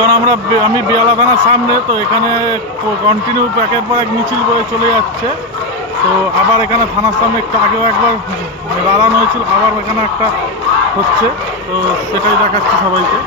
এখন আমি বেহালা থানার সামনে, তো এখানে কন্টিনিউ একের পর এক মিছিল করে চলে যাচ্ছে। তো আবার এখানে থানার সামনে একটু আগেও একবার দাঁড়ানো হয়েছিল, আবার এখানে একটা হচ্ছে, তো সেটাই দেখাচ্ছি সবাইকে।